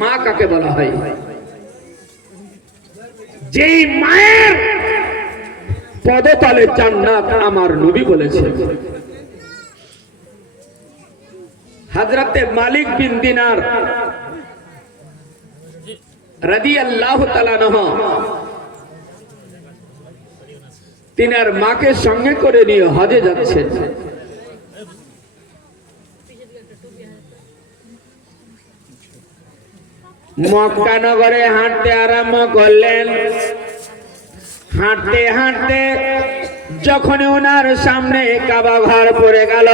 মা কাকে বলা হয়? যেই মায়ের পদতলে জান্নাত আমার নবী বলেছে। হযরতে মালিক বিন দিনার রাদিয়াল্লাহু তাআলা আনহু তিনার মাকে সঙ্গে করে নিয়ে হজে যাচ্ছেন। মক্কা নগরে হাঁটতে আরম্ভ করলেন। হাঁটতে হাঁটতে যখন ওনার সামনে কাবা ঘর পড়ে গেল,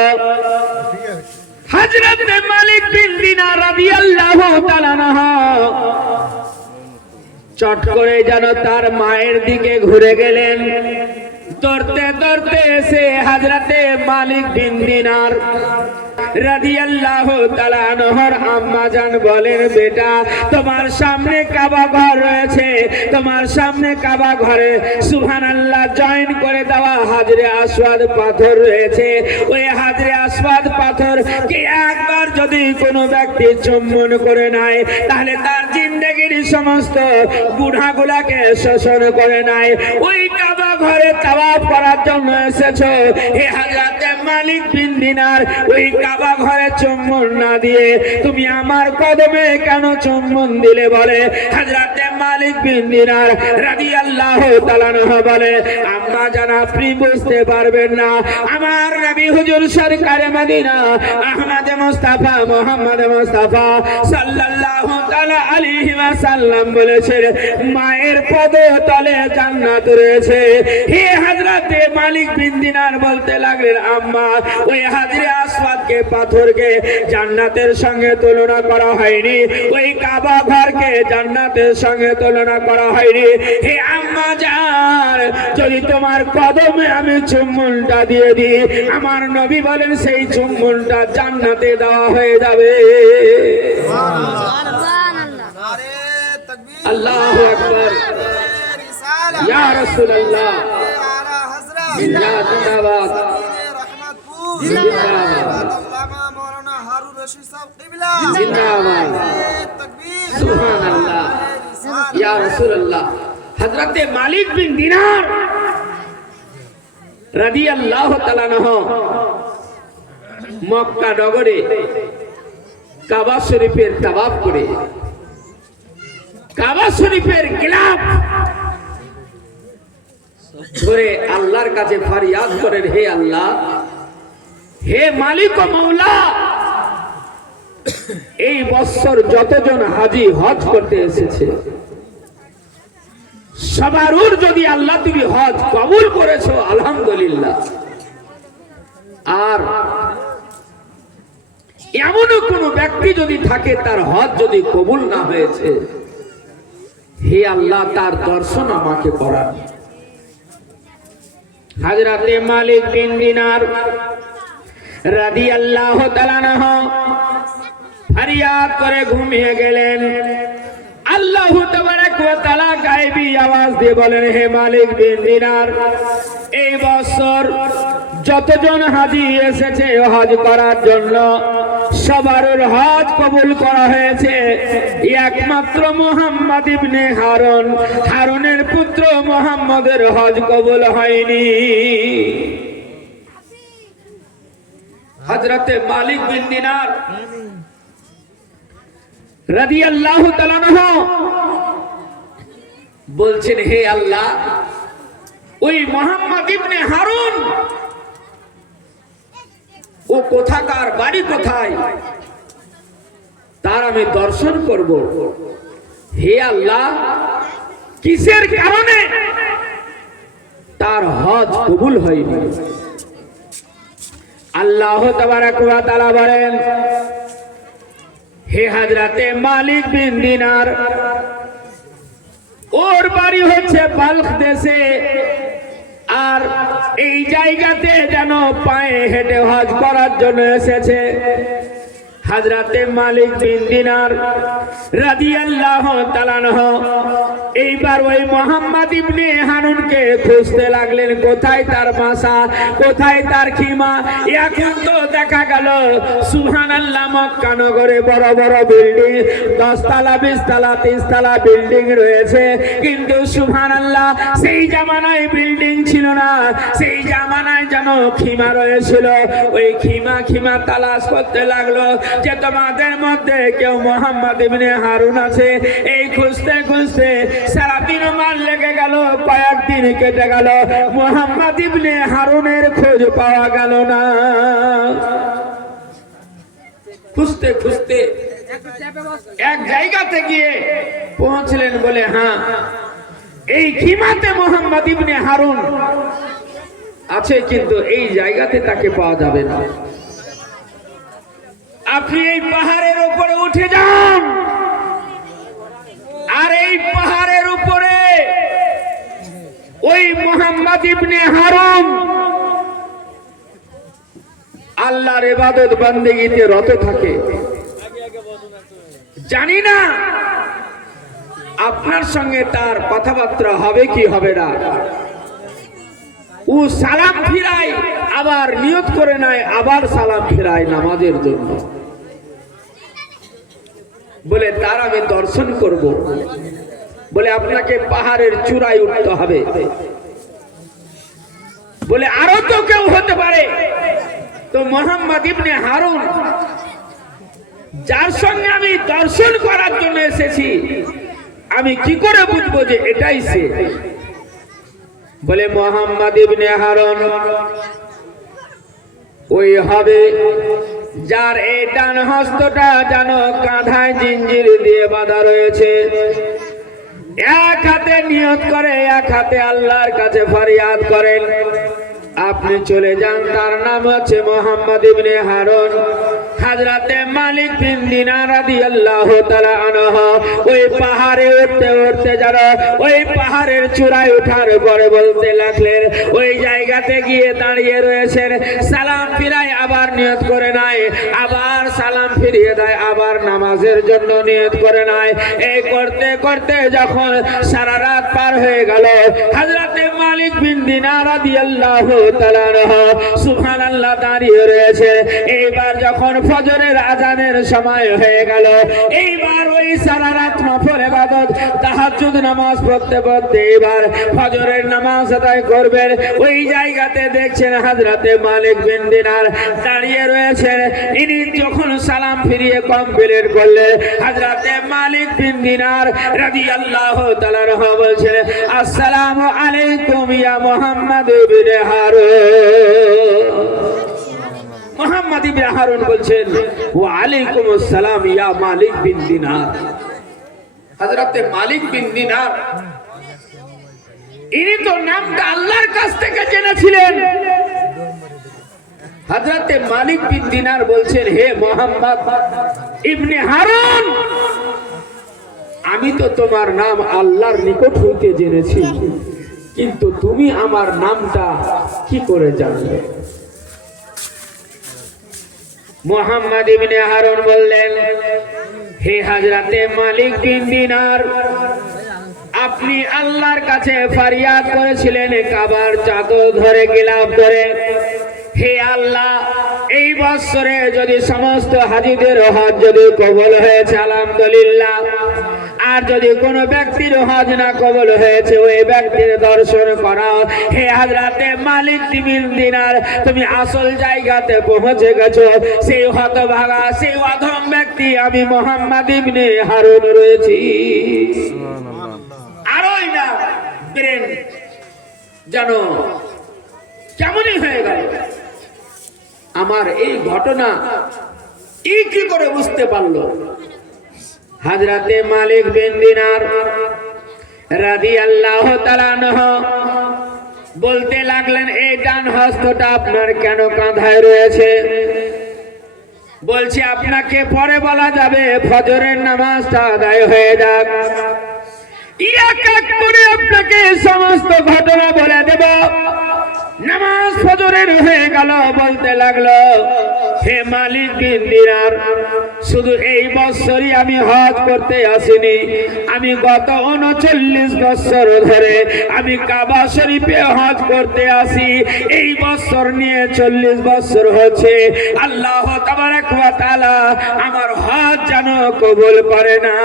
হযরত মালিক বিন দিনার রাদিয়াল্লাহু তাআলা আনহু চট করে যেন তার মায়ের দিকে ঘুরে গেলেন। দৌড়তে দৌড়তে এসে হযরতে মালিক বিন দিনার রাদিয়াল্লাহু তাআলা আনহুর আম্মা জান বলেন, বেটা তোমার সামনে কাবা ঘর রয়েছে, তোমার সামনে কাবা ঘরে সুবহানাল্লাহ জয়েন করে দেওয়া হাজরে আসওয়াদ পাথর রয়েছে। ওই হাজরে আসওয়াদ পাথর কে একবার যদি কোনো ব্যক্তি চুম্বন করে নেয় তাহলে তার জিন্দেগির সমস্ত গুনাহগুলোকে শোষণ করে নেয়। ওই কাবা ঘরে তাওয়াফ করার জন্য এসেছো, হে হযরতে মালিক বিন দিনার, ওই কাবা ঘরে চুম্বন না দিয়ে তুমি আমার কদমে কেন চুম্বন দিলে? বলে হযরতে মালিক বিন দিনার রাদিয়াল্লাহু তাআলা আনহু বলে, আম্মা জান আপনি বুঝতে পারবেন না, আমার নবী হুজুর সরকারে মদিনা আহমদ মুস্তাফা মুহাম্মদ মুস্তাফা সাল্লাল্লাহু তাআলা আলাইহি ওয়াসাল্লাম বলেছেন, মায়ের পদতলে জান্নাত রয়েছে। হে হযরতে মালিক বিন দিনার বলতে লাগলেন, আম্মা ওই হাজরে আসওয়াদকে পাথরকে জান্নাতের সঙ্গে তুলনা করা হয়নি, ওই কাবা ঘরকে জান্নাতের সঙ্গে তুলনা করা হয়নি। হে আম্মা জান, যদি তোমার কদমে আমি চুম্বনটা দিয়ে দিই, আমার নবী বলেন সেই চুম্বনটা জান্নাতে দেওয়া হয়ে যাবে। আল্লাহু আকবার, ইয়া রাসূলুল্লাহ, ইয়া জিন্দাবাদ, জিন্দাবাদ, জিন্দাবাদ, সুবহানাল্লাহ, ইয়া রাসূলুল্লাহ। হযরতে মালিক বিন দিনার রাদিয়াল্লাহু তাআলা আনহু মক্কা নগরে কাবা শরীফের তাওয়াফ করে কাবা শরীফের গিলাফ ধরে আল্লাহর কাছে ফরিয়াদ করেন, হে আল্লাহ, হে মালিক ও মাওলা, এই বছর যতজন হাজী হজ করতে এসেছে সবার যদি আল্লাহ তুমি হজ কবুল করেছো আলহামদুলিল্লাহ, আর এমন কোন ব্যক্তি যদি থাকে তার হজ যদি কবুল না হয়েছে, হে আল্লাহ তার দর্শন আমাকে করান। হযরতে মালিক বিন দিনার রাদিয়াল্লাহু তাআলা আনহু ফরিয়াদ করে ঘুমিয়ে গেলেন। আল্লাহ তাবারাক ওয়া তাআলা গায়বী আওয়াজ দিয়ে বলেন, হে মালিক বিন দিনার, এই বছর যতজন হাজী এসেছে হজ করার জন্য সবার হজ কবুল করা হয়েছে, একমাত্র মুহাম্মদ ইবনে হারুনের পুত্র মুহাম্মদের হজ কবুল হয়নি। হযরতে মালিক বিন দিনার রাদিয়াল্লাহু তাআলা আনহু বলছেন, হে আল্লাহ, ওই মুহাম্মদ ইবনে হারুন ও কোথাকার, বাড়ি কোথায়, তার আমি দর্শন করব। হে আল্লাহ, কিসের কারণে তার হজ কবুল হয়নি? আল্লাহ তাবারাক ওয়া তাআলা বলেন, হে হযরতে মালিক বিন দিনার, ওর বাড়ি হচ্ছে বালখ দেশে, আর এই জায়গাতে যেন পায়ে হেঁটে হজ করার জন্য এসেছে। হযরতে মালিক বিন দিনার রাদিয়াল্লাহু তাআলা আনহু এইবার ওই মুহাম্মদ ইবনে হারুনকে খুঁজতে লাগলেন, কোথায় তার বাসা, কোথায় তার খিমা। এখন তো দেখা গেল সুবহানাল্লাহ মক্কা নগরে বড় বড় বিল্ডিং, 10 তলা 20 তলা 30 তলা বিল্ডিং রয়েছে, কিন্তু সুবহানাল্লাহ সেই জামানায় বিল্ডিং ছিল না, সেই জামানায় যেন খিমা রয়েছিল। ওই খিমা তালাশ করতে লাগলো যে তোমাদের মধ্যে কেউ মুহাম্মদ ইবনে হারুন আছে। এই খুঁজতে খুঁজতে সারাদিন মার লেগে গেল, কয়েকদিন কেটে গেল, মুহাম্মদ ইবনে হারুনের খোঁজ পাওয়া গেল না। খুঁজতে খুঁজতে এক জায়গাতে গিয়ে পৌঁছলেন, বলে হ্যাঁ এই খিমাতে মুহাম্মদ ইবনে হারুন আছে, কিন্তু এই জায়গাতে তাকে পাওয়া যাবে না। আপনি এই পাহাড়ের উপরে উঠে যান, আর এই পাহাড়ের উপরে ওই মুহাম্মদ ইবনে হারুন আল্লাহর ইবাদত বন্দেগীতে রত থাকে। জানি না আপনার সঙ্গে তার কথাবার্তা হবে কি হবে না। ও সালাম ফিরায়, আবার নিয়ত করে নেয়, আবার সালাম ফিরায় নামাজের জন্য। বলে তার আমি দর্শন করব। বলে আপনাকে পাহাড়ের চূড়ায় উঠতে হবে। বলে আরো তো কেউ হতে পারে। তো মুহাম্মদ ইবনে হারুন যার সঙ্গে আমি দর্শন করার জন্য এসেছি, আমি কি করে বুঝবো যে এটাই সে? বলে মুহাম্মদ ইবনে হারুন ওই হবে যার এই ডান হস্তটা যেন কাঁধায় জিঞ্জির দিয়ে বাঁধা রয়েছে, এক হাতে নিয়ত করে, এক হাতে আল্লাহর কাছে ফরিয়াদ করেন। আপনি চলে যান, তার নাম হচ্ছে মুহাম্মদ ইবনে হারুন। হযরতে মালিক বিন দিনার রাদিয়াল্লাহু তাআলা আনহু ওই পাহাড়ে উঠতে উঠতে যারা ওই পাহাড়ের চূড়ায় ওঠার পরে বলতে লাগলেন, ওই জায়গাতে গিয়ে দাঁড়িয়ে রয়েছেন, সালাম ফিরায়, আবার নিয়ত করে নাই, আবার সালাম ফিরিয়ে দেয়, আবার নামাজের জন্য নিয়ত করে নাই। এই করতে করতে যখন সারা রাত পার হয়ে গেল, হযরতে মালিক বিন দিনার রাদিয়াল্লাহু তাআলা আনহু সুবহানাল্লাহ দাঁড়িয়ে রয়েছে। এইবার যখন ফজরের আজানের সময় হয়ে গেল, এইবার ওই সারা রাত নফল ইবাদত তাহাজ্জুদ নামাজ পড়তে পড়তে এবার ফজরের নামাজ আদায় করবেন। ওই জায়গাতে দেখছেন হযরতে মালিক বিন দিনার দাঁড়িয়ে রয়েছেন। ইনি যখন সালাম ফিরিয়ে কমপ্লিট করলেন, হযরতে মালিক বিন দিনার রাদিয়াল্লাহু তাআলা আনহু বলছেন, আসসালামু আলাইকুম ইয়া মুহাম্মদ ইবনে হারুন। মুহাম্মদ ইবনে হারুন বলছেন, ওয়া আলাইকুম আসসালাম ইয়া মালিক বিন দিনার। হযরতে মালিক বিন দিনার ইনি তো নামটা আল্লাহর কাছ থেকে জেনেছিলেন। হযরতে মালিক বিন দিনার বলছেন, হে মুহাম্মদ ইবনে হারুন, আমি তো তোমার নাম আল্লাহর নিকট হইতে জেনেছি, কিন্তু তুমি আমার নামটা কি করে জানলে? মুহাম্মদ ইবনে হারুন বললেন, হে হযরতে মালিক বিন দিনার, আপনি আল্লাহর কাছে ফরিয়াদ করেছিলেন কাবার চাদর ধরে, গিলাফ ধরে, হে আল্লাহ, এই বছরে যদি সমস্ত হাজীদের হজ যদি কবুল হয়েছে আলহামদুলিল্লাহ, আর যদি কোনো ব্যক্তির হজ না কবুল হয়েছে ওই ব্যক্তির দর্শন করাও। হে হযরতে মালিক বিন দিনার, তুমি আসল জায়গাতে পৌঁছে গেছো। সেই হতভাগা, সেই অধম ব্যক্তি আমি মুহাম্মদ ইবনে হারুন রয়েছি। আরোই না ব্রেন যেন কেমনই হয়ে গেল। আমার এই ঘটনা কি করে বুঝতে পারলো? হযরতে মালিক বিন দিনার রাদিয়াল্লাহু তাআলা আনহু বলতে লাগলেন, এই ডান হস্তটা আপনার কেন কাঁধায় রয়েছে? বলছি আপনাকে পরে বলা যাবে, ফজরের নামাজটা আদায় হয়ে যাক, এক এক করে আপনাকে সমস্ত ঘটনা বলে দেব। নামাজ ফজরের হয়ে গেল, বলতে লাগলো, হে মালিক বিন দিনার, শুধু এই বছরই আমি হজ করতে আসিনি, আমি গত 39 বছর ধরে আমি কাবা শরীফে হজ করতে আসি। এই বছর নিয়ে 40 বছর হচ্ছে। আল্লাহ তাবারক ওয়া তাআলা আমার হজ যেন কবুল করে না।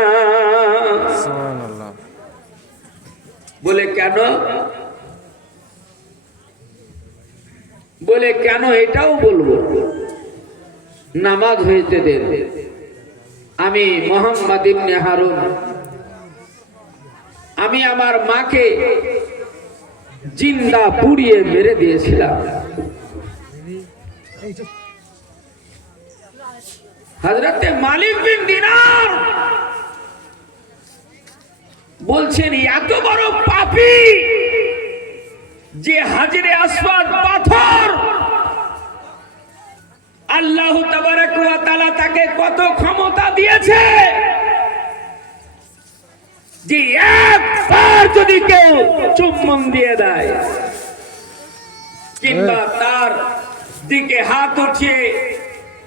বলে কেন? বলে কেন এটাও বলবো, নামাজ হইতে দেন। আমি মোহাম্মদ ইবনে হারুন, আমি আমার মাকে জিন্দা পুড়িয়ে মেরে দিয়েছিলাম। হযরতে মালিক বিন দিনার বলছেন, এত বড় পাপী যে হাজরে আসওয়াদ পাথর, আল্লাহ তাবারক ওয়া তাআলা তাকে কত ক্ষমতা দিয়েছে যে একবার যদি কেউ চুম্বন দিয়ে দেয় কিংবা তার দিকে হাত উঠিয়ে,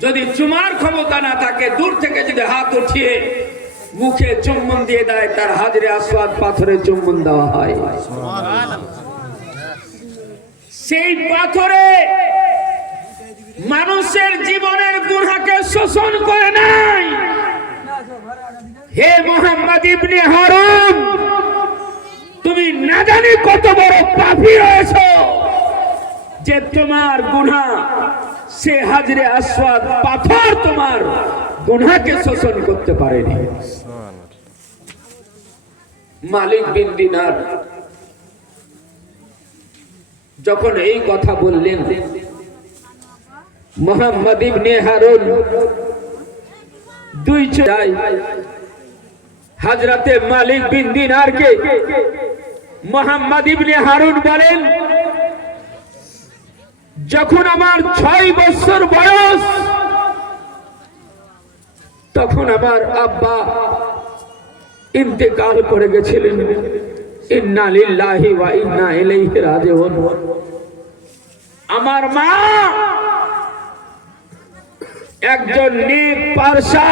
যদি চুমার ক্ষমতা না থাকে, দূর থেকে যদি হাত উঠিয়ে মুখে চুম্বন দিয়ে দেয়, তার হাজরে আসওয়াদ পাথরে চুম্বন দেওয়া হয়। সেই পাথরে মানুষের জীবনের গুনাহকে শোষণ করে নাই। হে মুহাম্মদ ইবনে হারুন, তুমি না জানি কত বড় পাপী হয়েছো যে তোমার গুনাহ সে হাজরে আসওয়াদ পাথর তোমার গুনাহকে শোষণ করতে পারেনি। মালিক বিন দিনার যখন এই কথা বললেন, মুহাম্মদ ইবনে হারুন দুই চোরাই হযরতে মালিক বিন দিনারকে মুহাম্মদ ইবনে হারুন বলেন, যখন আমার 6 বছর বয়স, তখন আমার আব্বা ইন্তেকাল করে গেছিলেন। ইন্না লিল্লাহি ওয়া ইন্না ইলাইহি রাজিউন। আমার মা একজন নেক পারসা,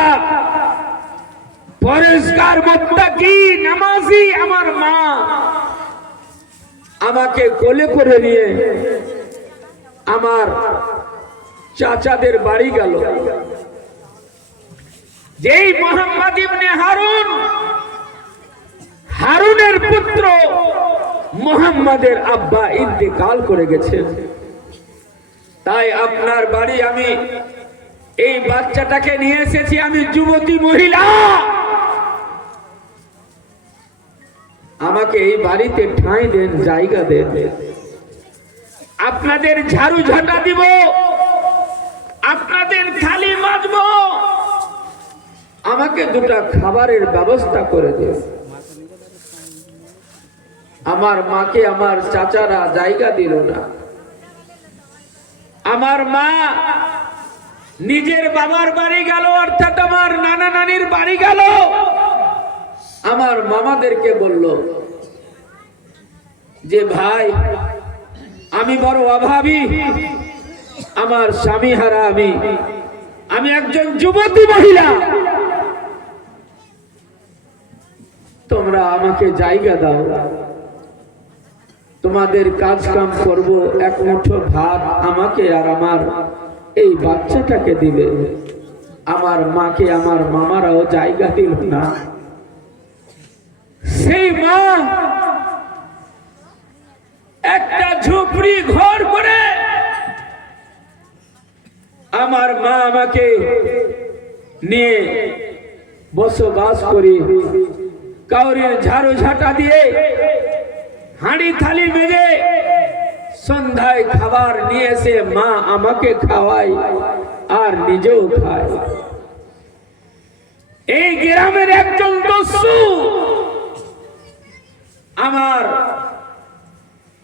পরেশগার, মুত্তাকি, নামাজি। আমার মা আমাকে কোলে করে নিয়ে আমার চাচাদের বাড়ি গেল। যেই মুহাম্মদ ইবনে হারুন, হারুনের পুত্র মুহাম্মাদের আব্বা ইন্তেকাল করে গেছেন, তাই আপনার বাড়ি আমি এই বাচ্চাটাকে নিয়ে এসেছি। আমি যুবতী মহিলা, আমাকে এই বাড়িতে ঠাঁই দেন, জায়গা দেন। আপনাদের ঝাড়ু ঝাঁটা দিব, আপনাদের থালি মাজব, আমাকে দুটা খাবারের ব্যবস্থা করে দেন। আমার মাকে আমার চাচারা জায়গা দিল না। আমার মা নিজের বাবার বাড়ি গেল, অর্থাৎ আমার নানা নানির বাড়ি গেল। আমার মামাদেরকে বলল যে ভাই, আমি বড় অভাবী, আমার স্বামী হারা, আমি একজন যুবতী মহিলা, তোমরা আমাকে জায়গা দাও, তোমাদের কাজ কাম করব, এক মুঠো ভাত আমাকে আর আমার এই বাচ্চাটাকে দিবে। আমার মাকে আমার মামারাও জায়গা দিল না। সেই মা একটা ঝুপড়ি ঘর করে, আমার মা আমাকে নিয়ে বসবাস করি। কাউরে ঝাড়ু ঝাঁটা দিয়ে, হাঁড়ি থালি মেজে, সন্ধ্যায় খাবার নিয়ে এসে মা আমাকে খাওয়ায় আর নিজেও খায়। এই গ্রামের একজন দস্যু আমার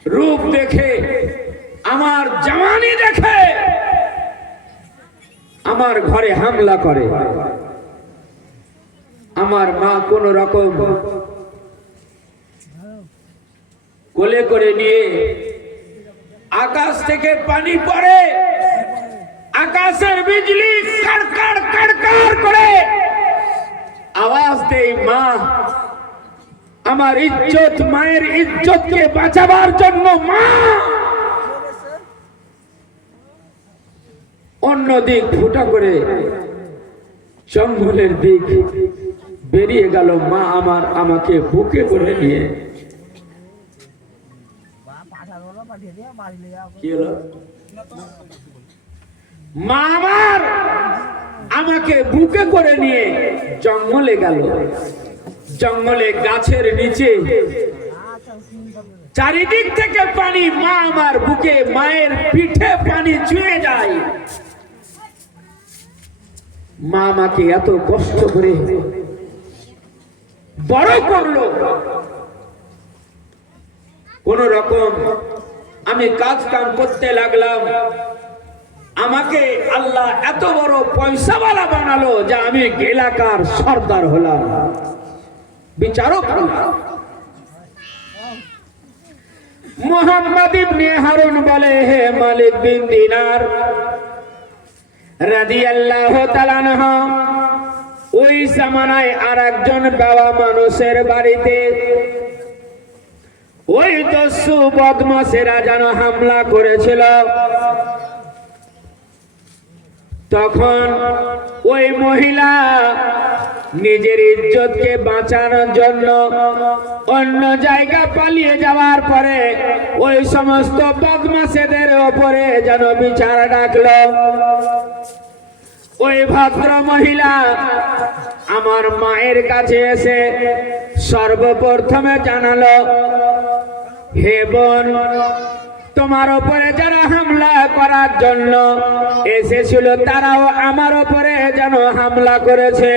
রূপ দেখে, আমার জওয়ানি দেখে আমার ঘরে হামলা করে। আমার মা কোন রকম কোলে করে নিয়ে, আকাশ থেকে পানি পড়ে, আকাশের বিজলি কড়কড় কড়কড় করে আওয়াজ দেয়, মা আমার ইজ্জত, মায়ের ইজ্জতকে বাঁচাবার জন্য মা। অন্যদিক ফুটা করে জঙ্গলের দিক বেরিয়ে গেল মা আমার, আমাকে বুকে করে নিয়ে। কি হলো? মা আমার আমাকে বুকে করে নিয়ে জঙ্গলে গেল। জঙ্গলে গাছের নিচে চারিদিক থেকে পানি, মা আমার বুকে, মায়ের পিঠে পানি ছুঁয়ে যায়। মা আমাকে এত কষ্ট করে বড় করলো, কোন রকম আমি কাজ কাম করতে লাগলাম। আমাকে আল্লাহ এত বড় পয়সাওয়ালা বানালো যে আমি এলাকার সর্দার হলাম, বিচারক হলাম। মুহাম্মদ ইবনে হারুন বলে, হে মালিক বিন দিনার রাদিয়াল্লাহু তাআলা আনহু, ওই জামানায় আরেকজন বাবা মানুষের বাড়িতে ওই দস্যু বদমাশেরা যেন হামলা করেছিল। তখন ওই মহিলা নিজের ইজ্জতকে বাঁচানোর জন্য অন্য জায়গা পালিয়ে যাওয়ার পরে ওই সমস্ত বদমাশেদের উপরে যেন বিচার ডাকলো। ওই ভদ্র মহিলা আমার মায়ের কাছে এসে সর্বপ্রথমে জানালো, হে বোন, তোমার উপরে যারা হামলা করার জন্য এসেছিল তারাও আমার উপরে যেন হামলা করেছে।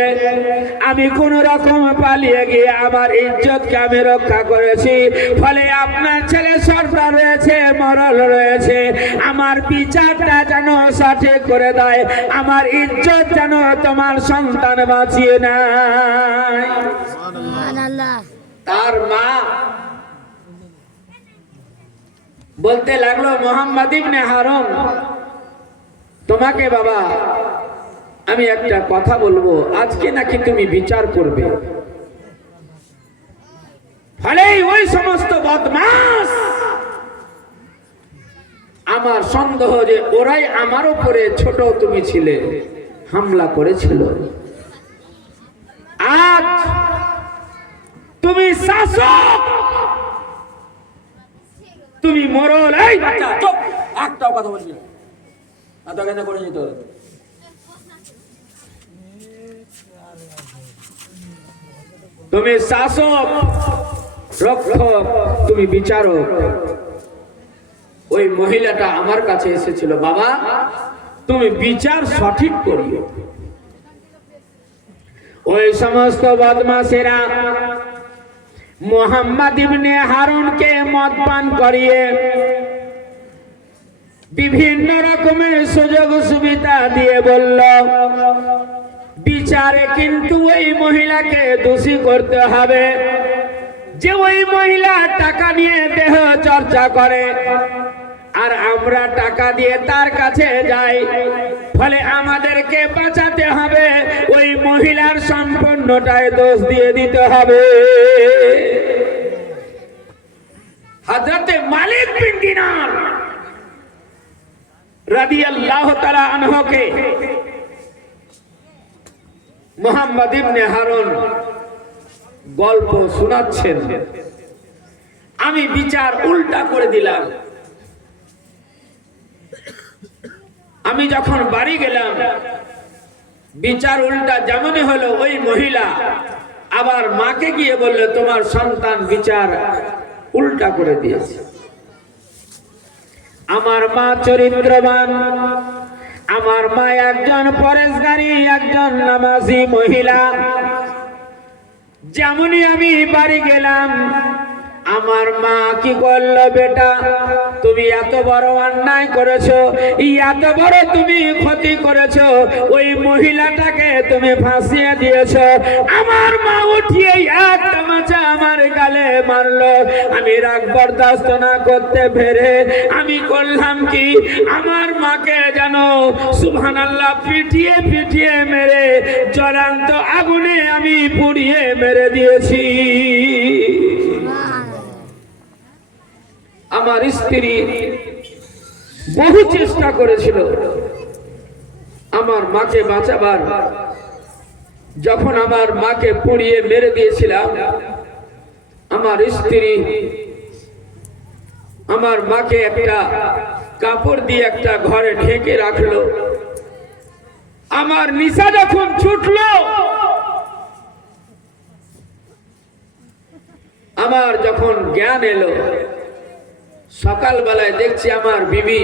আমি কোন রকম পালিয়ে গিয়ে আমার ইজ্জতকে আমি রক্ষা করেছি। ফলে আপনার ছেলে সর্দার রয়েছে, মরল রয়েছে, আমার বিচারটা যেন সঠিক করে দেয়, আমার ইজ্জত যেন তোমার সন্তান বাঁচিয়ে নেয়। তার মা বলতে লাগলো, মুহাম্মদ ইবনে হারুন, তোমাকে বাবা আমি একটা কথা বলবো, আজকে নাকি তুমি বিচার করবে। ফলে ওই সমস্ত বদমাশ আমার সন্দেহ যে ওরাই আমার উপরে, ছোট তুমি ছিলে, হামলা করেছিল। আজ তুমি শাসক, তুমি মরল। এই বাচ্চা চুপ, একটাও কথা বলবি না, এত কেন করে যেত? তুমি শাসক, রক্ষক, তুমি বিচারক। ওই মহিলাটা আমার কাছে এসেছিল, বাবা তুমি বিচার সঠিক করিও। ওই সমস্ত বদমাশেরা মুহাম্মদ ইবনে হারুনকে মদ পান করিয়ে বিভিন্ন রকমের সুযোগ সুবিধা দিয়ে বলল, বিচারে কিন্তু ওই মহিলাকে দোষী করতে হবে, যে ওই মহিলা টাকা নিয়ে দেহ চর্চা করে আর আমরা টাকা দিয়ে তার কাছে যাই। ফলে আমাদেরকে বাঁচাতে হবে, ওই মহিলার সম্পূর্ণটাই দোষ দিয়ে দিতে হবে। হযরতে মালিক বিন দিনার রাদিয়াল্লাহু তাআলা আনহুকে মুহাম্মদ ইবনে হারুন গল্প শোনাচ্ছেন। আমি বিচার উল্টা করে দিলাম। আমি যখন বাড়ি গেলাম, বিচার উল্টা যেমনই হলো, ওই মহিলা আবার মাকে গিয়ে বলল, তোমার সন্তান বিচার উল্টা করে দিয়েছে। আমার মা চরিত্রবান, আমার মা একজন পরেশগারী, একজন নামাজি মহিলা। যেমনই আমি বাড়ি গেলাম, আমার মা কি করলো, বেটা তুমি এত বড় অন্যায় করেছো, এত বড় তুমি ক্ষতি করেছো, ওই মহিলাটাকে তুমি ফাঁসিয়ে দিয়েছো। আমার মা উঠিয়ে একটা মাচা আমার গালে মারলো। আমি আমি রাগ বরদাস্ত না করতে পেরে আমি করলাম কি, আমার মাকে যেন সুবহানাল্লাহ পিটিয়ে পিটিয়ে মেরে জ্বলন্ত আগুনে আমি পুড়িয়ে মেরে দিয়েছি। আমার স্ত্রী বহু চেষ্টা করেছিল আমার মাকে বাঁচাবার। যখন আমার মাকে পুড়িয়ে মেরে দিয়েছিলাম, আমার স্ত্রী আমার মাকে একটা কাপড় দিয়ে একটা ঘরে ঢেকে রাখলো। আমার নিশা যখন ছুটলো, আমার যখন জ্ঞান এলো, সকালবেলায় দেখছি আমার বিবি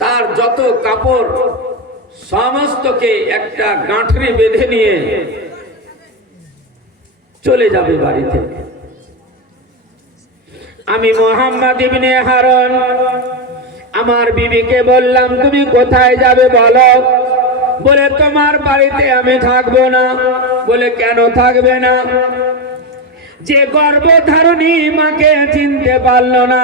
তার যত কাপড় সমস্তকে একটা গাঁঠরি বেঁধে নিয়ে চলে যাবে বাড়িতে। আমি মোহাম্মদ ইবনে হারুন আমার বিবিকে বললাম, তুমি কোথায় যাবে বলো? বলে, তোমার বাড়িতে আমি থাকবো না। বলে, কেন থাকবে না? যে গর্ভধারিণী মাকে চিনতে পারলো না,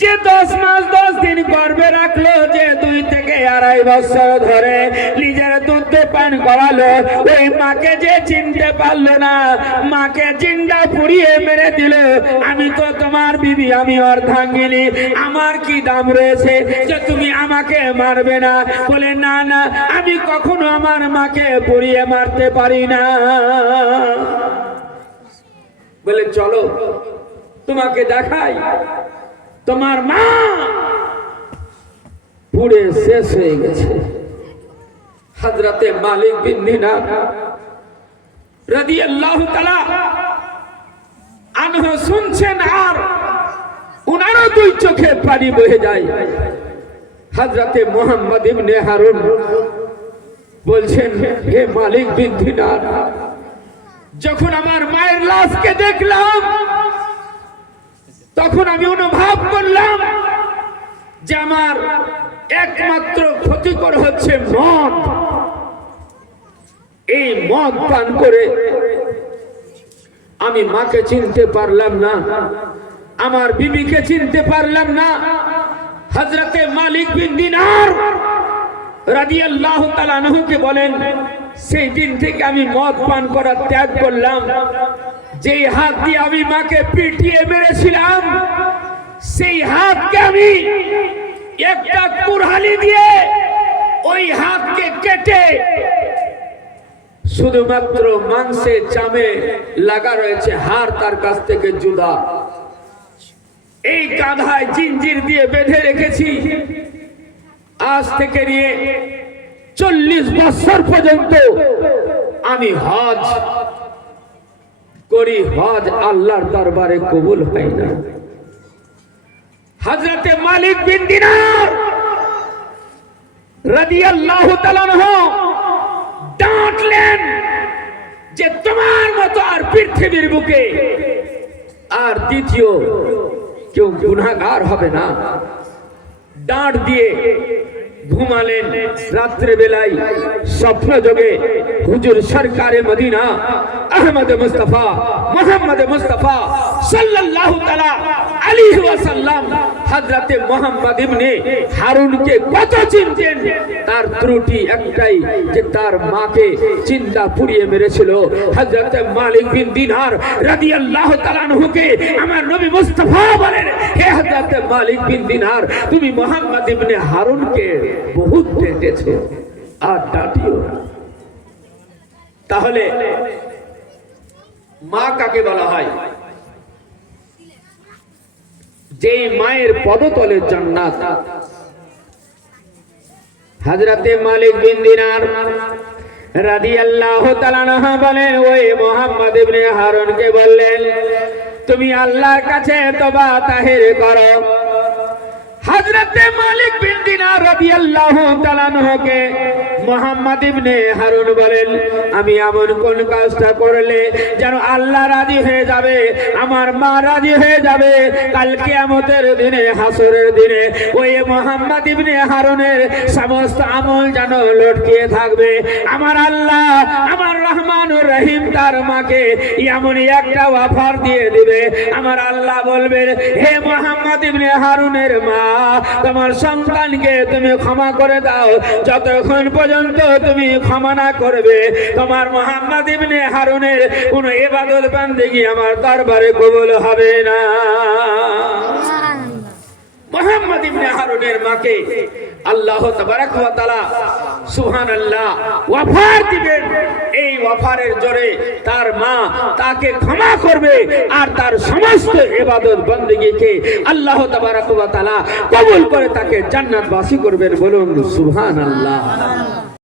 যে 10 মাস 10 দিন গর্ভে রাখলো, যে 2 থেকে 2.5 বছর ধরে নিজের দুধ পান করালো, ওই মাকে যে চিনতে পারলো না, মাকে জিন্দা পুড়িয়ে মেরে দিল। আমি তো তোমার বিবি, আমি অর্ধাঙ্গিনী, আমার কি দাম রয়েছে যে তুমি আমাকে মারবে না? বলে, না না, আমি কখনো আমার মাকে পুড়িয়ে মারতে পারি না। বলে, চলো তোমাকে দেখাই, তোমার মা পুড়ে শেষ হয়ে গেছে। হযরতে মালিক বিন দিনার রাদিয়াল্লাহু তাআলা আনহু শুনছেন, আর উনারও 2 চোখে পানি বহে যায়। হযরতে মুহাম্মদ ইবনে হারুন বলছেন, হে মালিক বিন দিনার, যখন আমার মায়ের লাশকে দেখলাম, তখন আমি অনুভব করলাম যে আমার একমাত্র ক্ষতিকর হচ্ছে মদ। এই মদ পান করে আমি মাকে চিনতে পারলাম না, আমার বিবিকে চিনতে পারলাম না। হযরতে মালিক বিন দিনার রাদিয়াল্লাহু তাআলা আনহুকে বলেন, সেই দিন থেকে আমি মদ পান করা ত্যাগ করলাম। যেই হাত দিয়ে আমি মাকে পিটিয়ে মেরেছিলাম, সেই হাতকে আমি একটা কুড়ালি দিয়ে ওই হাতকে কেটে শুধুমাত্র মাংসে চামে লাগা রয়েছে, হাড় তার কাছ থেকে জুদা। এই কাঁধায় জিঞ্জির দিয়ে বেঁধে রেখেছি। আজ থেকে নিয়ে 40 বছর পর্যন্ত আমি হজ করি, হজ আল্লাহর দরবারে কবুল হয় না। হযরতে মালিক বিন দিনার রাদিয়াল্লাহু তাআলা আনহু ডাকলেন যে, তোমার মতো আর পৃথিবীর বুকে আর দ্বিতীয় কেউ গুনাহগার হবে না। ডাঁট দিয়ে ঘুমালেন। রাত্রে বেলায় স্বপ্ন যোগে হুজুর সরকারে মদিনা আহমদ মুস্তাফা মুহাম্মদ মুস্তাফা সাল্লাল্লাহু তাআলা আলাইহি ওয়াসাল্লাম হযরতে মুহাম্মদ ইবনে হারুনকে কত চিনতেন। তার ত্রুটি একটাই যে তার মাকে চিন্তা পুড়িয়ে মেরেছিল। হযরতে মালিক বিন দিনার রাদিয়াল্লাহু তাআলা আনহুকে আমার নবী মুস্তাফা বলেন, হে হযরতে মালিক বিন দিনার, তুমি মুহাম্মদ ইবনে হারুনকে বহুত ডেটেছো আর ডাটিও না। তাহলে মা কাকে বলা হয়? যেই মায়ের পদতলে জান্নাত। হযরতে মালিক বিন দিনার রাদিয়াল্লাহু তাআলা আনহু বলেন, ওই মুহাম্মদ ইবনে হারুনকে বললেন, তুমি আল্লাহর কাছে তওবা তাহির করো। হযরতে মালিক বিন দিনার রাদিয়াল্লাহু তাআলা আনহুকে মুহাম্মদ ইবনে হারুন বলেন, আমি এমন কোন কাজটা করলে যেন আল্লাহ রাজি হয়ে যাবে, আমার মা রাজি হয়ে যাবে, কাল কিয়ামতের দিনে, হাসরের দিনে ওই মুহাম্মদ ইবনে হারুনের সমস্ত আমল যেন লটকিয়ে থাকবে। আমার আল্লাহ, আমার রহমানুর রহিম তার মাকে এমনই একটা অফার দিয়ে দিবে, আমার আল্লাহ বলবেন, হে মুহাম্মদ ইবনে হারুনের মা, তোমার সন্তানকে তুমি ক্ষমা করে দাও। যতক্ষণ পর্যন্ত তুমি ক্ষমা না করবে, তোমার মুহাম্মদ ইবনে হারুনের কোনো ইবাদত বান্দেগি আমার দরবারে কবুল হবে না। মুহাম্মদ ইবনে হারুনের মাকে আল্লাহ তাবারক ওয়া তাআলা সুবহানাল্লাহ ওয়াফার দিবেন। এই ওয়াফারের জোরে তার মা তাকে ক্ষমা করবে আর তার সমস্ত ইবাদত বندگিকে আল্লাহ তাবারক ওয়া তাআলা কবুল করে তাকে জান্নাতবাসী করবেন। বলুন সুবহানাল্লাহ।